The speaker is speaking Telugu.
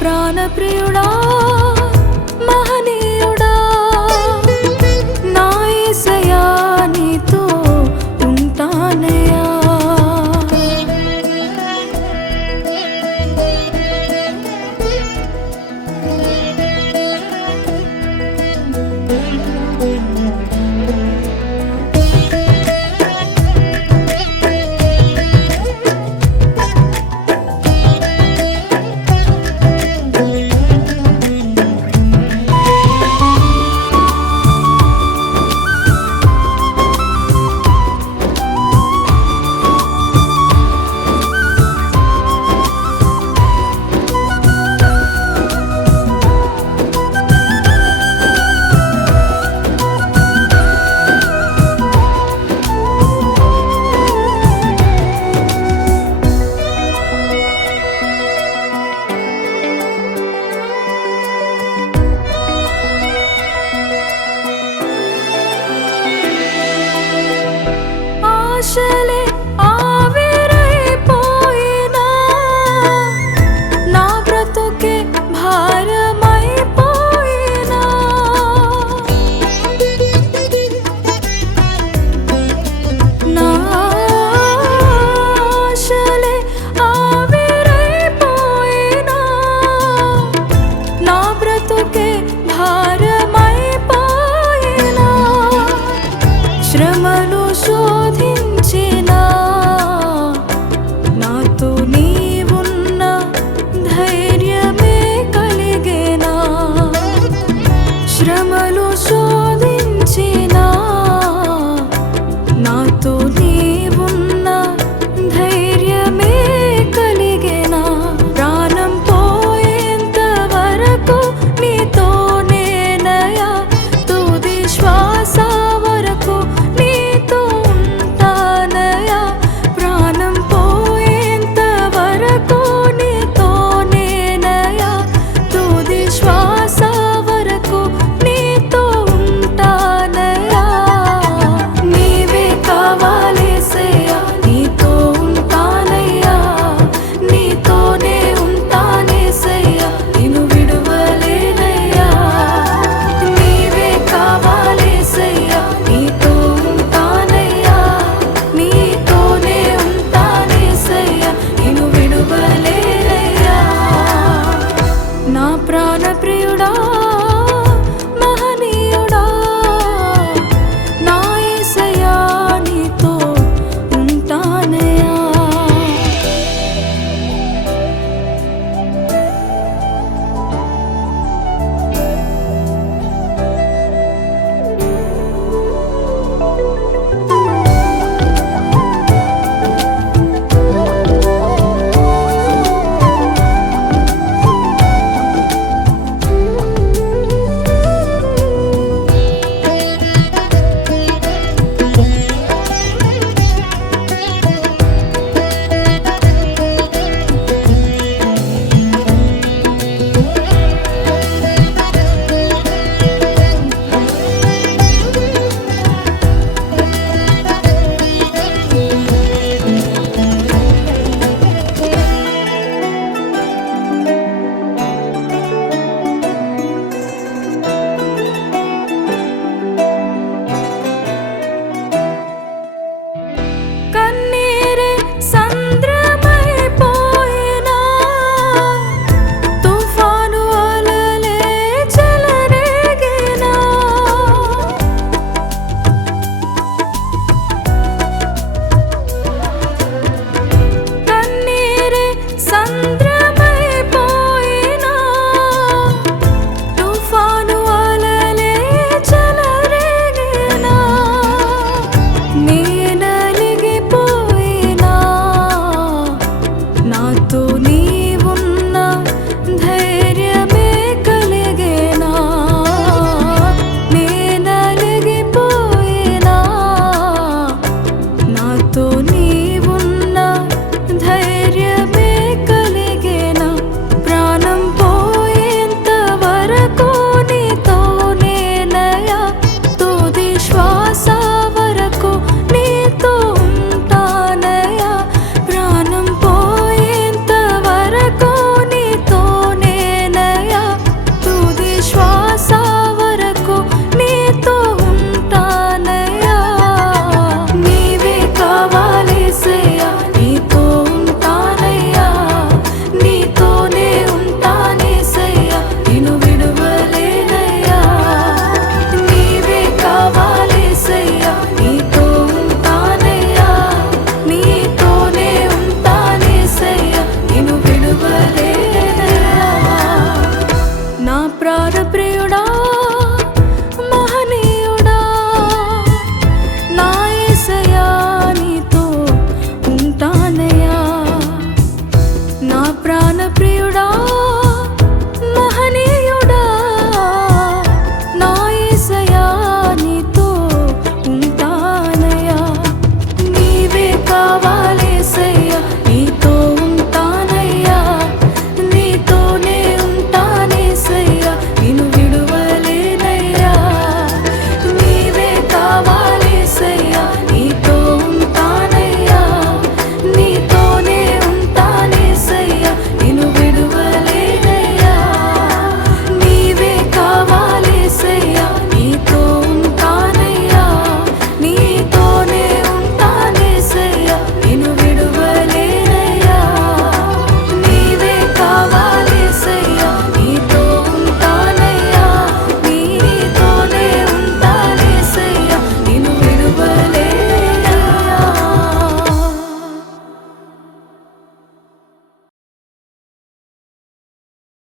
ప్రాణప్రియుడా. лицо প্রাণ প্রিয়রা